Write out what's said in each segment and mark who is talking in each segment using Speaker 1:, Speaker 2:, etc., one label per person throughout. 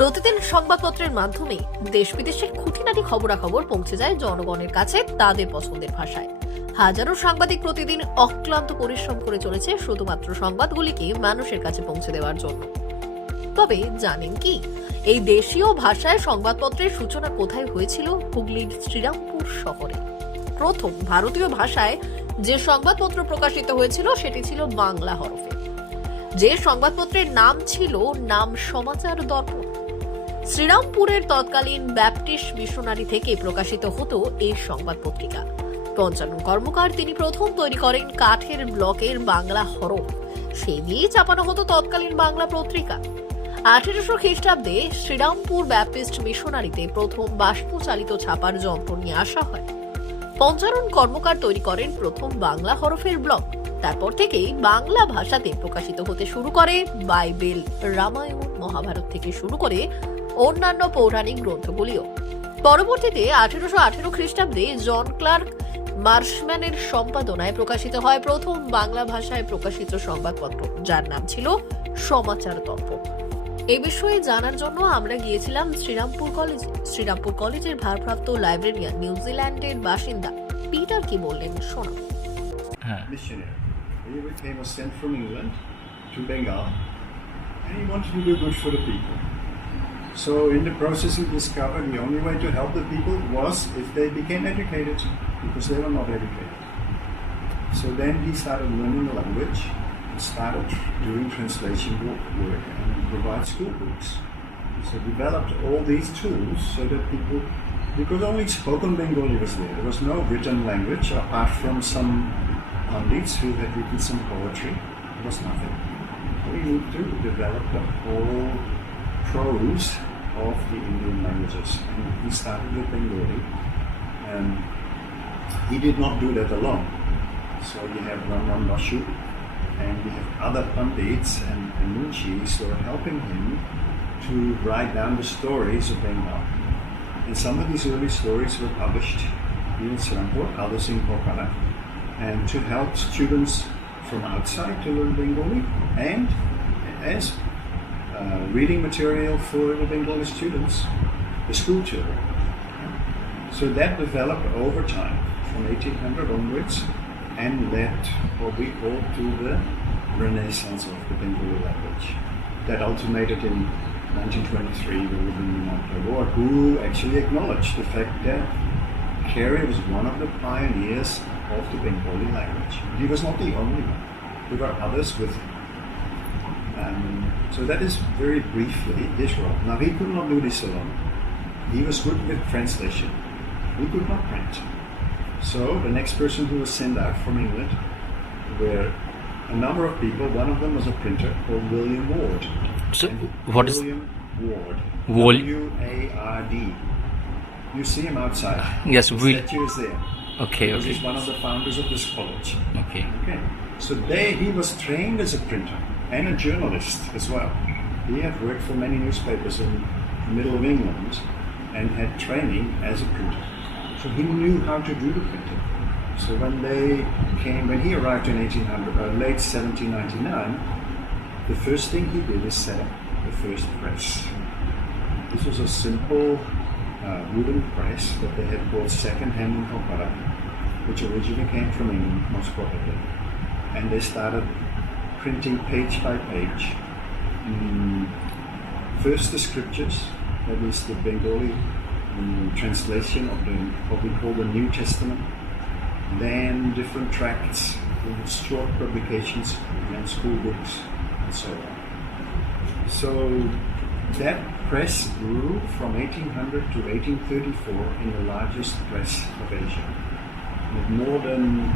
Speaker 1: প্রতিদিন সংবাদপত্রের মাধ্যমে দেশ বিদেশের খুঁটিনাটি খবরাখবর পৌঁছে যায় জনগণের কাছে তাদের পছন্দের ভাষায়। হাজারো সাংবাদিক প্রতিদিন অক্লান্ত পরিশ্রম করে চলেছে শুধুমাত্র সংবাদগুলিকে মানুষের কাছে পৌঁছে দেওয়ার জন্য। তবে জানেন কি? এই দেশীয় ভাষায় সংবাদপত্রের সূচনা কোথায় হয়েছিল? হুগলির শ্রীরামপুর শহরে। প্রথম ভারতীয় ভাষায় যে সংবাদপত্র প্রকাশিত হয়েছিল সেটি ছিল বাংলা হরফে। যে সংবাদপত্রের নাম ছিল নাম সমাচার দর্পণ। শ্রীরামপুরের তৎকালীন ব্যাপটিস্ট মিশনারি থেকে প্রকাশিত হতো এই সংবাদ পত্রিকা। পঞ্চানন কর্মকার তিনি প্রথম তৈরি করেন কাঠের ব্লকের বাংলা হরফ। সেই দিয়েই চাপানো হতো তৎকালীন বাংলা পত্রিকা। আঠেরোশো খ্রিস্টাব্দে শ্রীরামপুর ব্যাপটিস্ট মিশনারিতে প্রথম বাষ্পচালিত ছাপার যন্ত্র নিয়ে আসা হয়। পঞ্চানন কর্মকার তৈরি করেন প্রথম বাংলা হরফের ব্লক। তারপর থেকেই বাংলা ভাষাতে প্রকাশিত হতে শুরু করে বাইবেল। রামায়ণ, মহাভারত থেকে শুরু করে অন্যান্য পৌরাণিক গ্রন্থগুলিও। পরবর্তীতে আঠেরোশো আঠেরো খ্রিস্টাব্দে জন ক্লার্ক মার্শম্যানের সম্পাদনায় প্রকাশিত হয় প্রথম বাংলা ভাষায় প্রকাশিত সংবাদপত্র যার নাম ছিল সমাচার তত্ত্ব। এ বিষয়ে জানার জন্য আমরা গিয়েছিলাম শ্রীরামপুর কলেজ। শ্রীরামপুর কলেজের ভারপ্রাপ্ত লাইব্রেরিয়ান নিউজিল্যান্ডের বাসিন্দা পিটার কি বললেন শোনা।
Speaker 2: হ্যাঁ.
Speaker 3: He became was sent from England to Bengal. And he wanted to do good for the people. So in the process he discovered the only way to help the people was if they became educated because they were not educated. So then he started learning the language and started doing translation wo- work and provide school books. So developed all these tools so that people because only spoken Bengali was there. There was no written language apart from some pundits who had written some poetry. There was nothing. We need to develop the whole prose of the Indian languages. And he started with Bengali. And he did not do that alone. So you have Ramon Bashu and you have other pundits and, and munchis who are helping him to write down the stories of Bengal. And some of these early stories were published in Serampur, others in Kolkata, and to help students from outside to learn Bengali and as uh, reading material for the Bengali students, the school children. So that developed over time from 1800 onwards and led what we call to the renaissance of the Bengali language. That ultimated in 1923 with Rabindranath who actually acknowledged the fact that Carey was one of the pioneers of the Bengali language. He was not the only one. There were others with. Um, so that is very briefly role. Now he could not do this alone. He was good with translation. He could not print. So the next person who was sent out from England were a number of people. One of them was a printer called William Ward.
Speaker 2: So,
Speaker 3: And
Speaker 2: what is-
Speaker 3: William Ward?
Speaker 2: Wal-
Speaker 3: W A R D. You see him outside.
Speaker 2: Yes,
Speaker 3: the
Speaker 2: Will-
Speaker 3: statue is there.
Speaker 2: Okay,
Speaker 3: Because He's one of the founders of this college.
Speaker 2: okay.
Speaker 3: Okay. So there he was trained as a printer and a journalist as well. He had worked for many newspapers in the middle of England and had training as a printer. So he knew how to do the printing. So when they came, when he arrived in 1800, uh, late 1799, the first thing he did is set up the first press. This was a simple uh, wooden press that they had bought second-hand in Calcutta, which originally came from England, most probably. And they started printing page by page. mm, first the scriptures, that is the Bengali mm, translation of the what we call the New Testament. Then different tracts, short publications, and school books, and so on. So that press grew from 1800 to 1834 in the largest press of Asia, with more than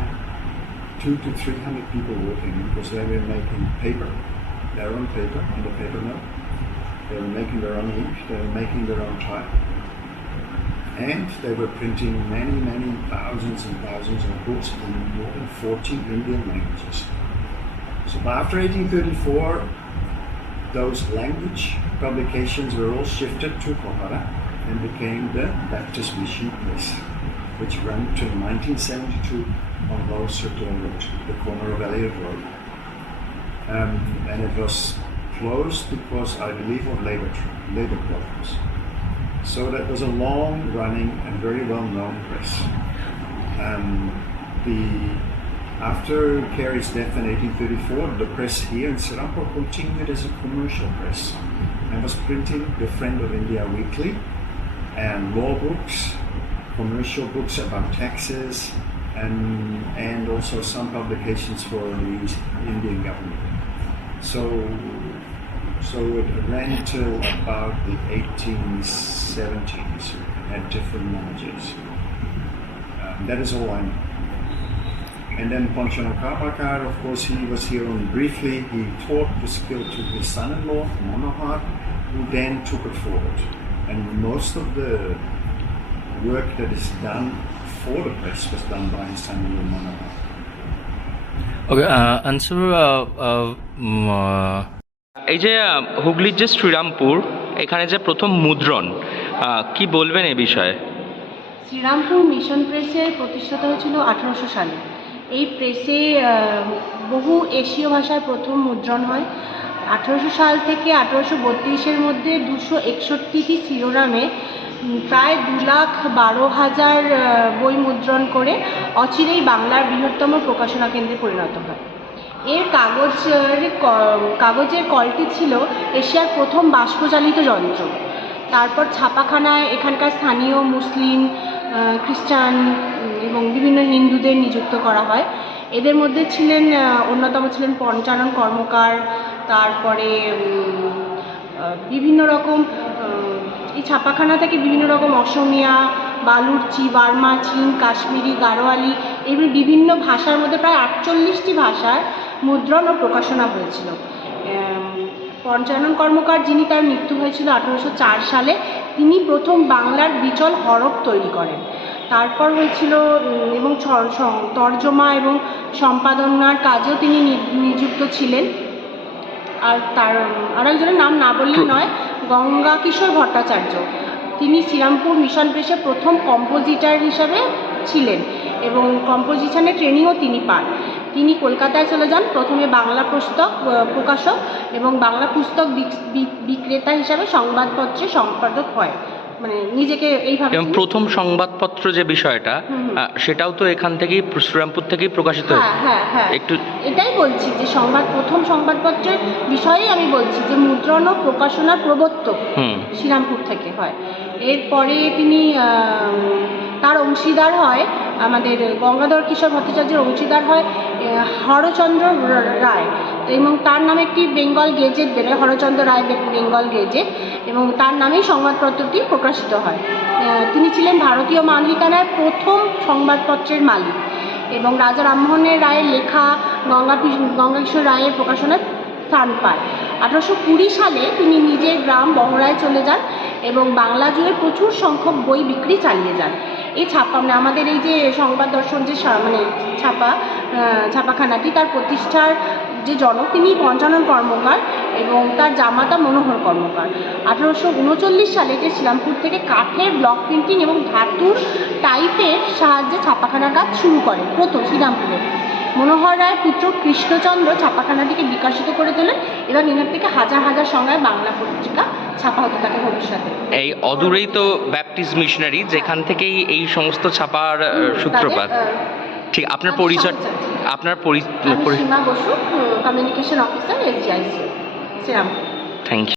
Speaker 3: two to three hundred people working because they were making paper, their own paper in the paper mill. They were making their own ink. They were making their own type, and they were printing many, many thousands and thousands of books in more than 40 Indian languages. So after 1834, those language publications were all shifted to Kolkata and became the Baptist Mission Press, which ran to 1972 on Lower Circular Road, the corner of Elliot Road. Um, and it was closed because I believe of labor labor problems. So that was a long running and very well known press. Um, the after Carey's death in 1834, the press here in Singapore continued as a commercial press and was printing the Friend of India Weekly and law books, commercial books about taxes, and and also some publications for the Indian government. So so it ran till about the 1870s at different managers. Um, that is all I know. And then Panchano Kapakar, of course, he was here only briefly. He taught the skill to his son-in-law, Monohar, who then took it forward. And most of the work that is done for the press was done by his son-in-law, Manohar.
Speaker 2: Okay answer এই যে হুগলির যে শ্রীরামপুর এখানে যে প্রথম মুদ্রণ কি বলবেন এ বিষয়ে?
Speaker 4: শ্রীরামপুর মিশন প্রেসের প্রতিষ্ঠাতা হয়েছিল আঠারোশো সালে। এই প্রেসে বহু এশীয় ভাষায় প্রথম মুদ্রণ হয়। আঠারোশো সাল থেকে আঠারোশো বত্রিশের মধ্যে দুশো একষট্টিটি শিরোনামে প্রায় দু লাখ বারো হাজার বই মুদ্রণ করে অচিরেই বাংলার বৃহত্তম প্রকাশনা কেন্দ্রে পরিণত হয়। এর কাগজের কাগজের কলটি ছিল এশিয়ার প্রথম বাষ্পচালিত যন্ত্র। তারপর ছাপাখানায় এখানকার স্থানীয় মুসলিম খ্রিস্টান এবং বিভিন্ন হিন্দুদের নিযুক্ত করা হয়। এদের মধ্যে ছিলেন অন্যতম ছিলেন পঞ্চানন কর্মকার তারপরে বিভিন্ন রকম এই ছাপাখানা থেকে বিভিন্ন রকম অসমিয়া, বালুরচি, বার্মা, চীন, কাশ্মীরি, গারোয়ালি, এগুলি বিভিন্ন ভাষার মধ্যে প্রায় আটচল্লিশটি ভাষার মুদ্রণ ও প্রকাশনা হয়েছিল। পঞ্চানন কর্মকার যিনি তার মৃত্যু হয়েছিল আঠারোশো চার সালে, তিনি প্রথম বাংলার বিচল হরফ তৈরি করেন। তারপর হয়েছিল এবং তর্জমা এবং সম্পাদনার কাজেও তিনি নিযুক্ত ছিলেন। আর তার আর একজনের নাম না বললেই নয় গঙ্গা কিশোর ভট্টাচার্য। তিনি শ্রীরামপুর মিশন প্রেসে প্রথম কম্পোজিটার হিসাবে ছিলেন এবং কম্পোজিশনে ট্রেনিংও তিনি পান। তিনি কলকাতায় চলে যান প্রথমে বাংলা পুস্তক প্রকাশক এবং বাংলা পুস্তক বিক- বিক- বিক্রেতা হিসাবে সংবাদপত্রে সম্পাদক হয়। মানে নিজেকে এইভাবে
Speaker 2: এবং প্রথম সংবাদপত্র যে বিষয়টা সেটাও তো এখান থেকেই শ্রীরামপুর থেকেই প্রকাশিত
Speaker 4: হ্যাঁ
Speaker 2: হয়েছে।
Speaker 4: হ্যাঁ হ্যাঁ।
Speaker 2: একটু
Speaker 4: এটাই বলছি যে সংবাদ প্রথম সংবাদপত্রের বিষয়েই আমি বলছি যে মুদ্রণ ও প্রকাশনার প্রবর্তক শ্রীরামপুর থেকে হয়। এরপরে তিনি তার অংশীদার হয়, আমাদের গঙ্গাধর কিশোর ভট্টাচার্যের অংশীদার হয় হরচন্দ্র রায়। এবং তার নামে একটি বেঙ্গল গেজেট বেরোয় হরচন্দ্র রায় বেঙ্গল গেজেট। এবং তার নামেই সংবাদপত্রটি প্রকাশিত হয়। তিনি ছিলেন ভারতীয় মালিকানার প্রথম সংবাদপত্রের মালিক। এবং রাজা রামমোহনের রায়ের লেখা গঙ্গা গঙ্গাকিশোর রায়ের প্রকাশনায় স্থান পায়। আঠারোশো কুড়ি সালে তিনি নিজের গ্রাম বহরায় চলে যান এবং বাংলা জুড়ে প্রচুর সংখ্যক বই বিক্রি চালিয়ে যান। এই ছাপা মানে আমাদের এই যে সংবাদ দর্শন যে মানে ছাপা ছাপাখানাটি, তার প্রতিষ্ঠার যে জনক তিনি পঞ্চানন কর্মকার এবং তার জামাতা মনোহর কর্মকার। আঠারোশো উনচল্লিশ সালে যে শ্রীরামপুর থেকে কাঠের ব্লক প্রিন্টিং এবং ধাতুর টাইপের সাহায্যে ছাপাখানার কাজ শুরু করেন প্রথম শ্রীরামপুরে। মনোহর রায়ের পুত্র কৃষ্ণচন্দ্র ছাপাখানাটিকে বিকশিত করে তোলেন। এবং এনার থেকে হাজার হাজার সংখ্যায় বাংলা পত্রিকা ছাপা হতে থাকে ভবিষ্যতে।
Speaker 2: এই অদূরেই তো ব্যাপটিস্ট মিশনারি যেখান থেকেই এই সমস্ত ছাপার সূত্রপাত। ঠিক আপনার পরিচয় আপনার পরি
Speaker 4: Seema Basu communication officer SGIC Serampore.
Speaker 2: Thank you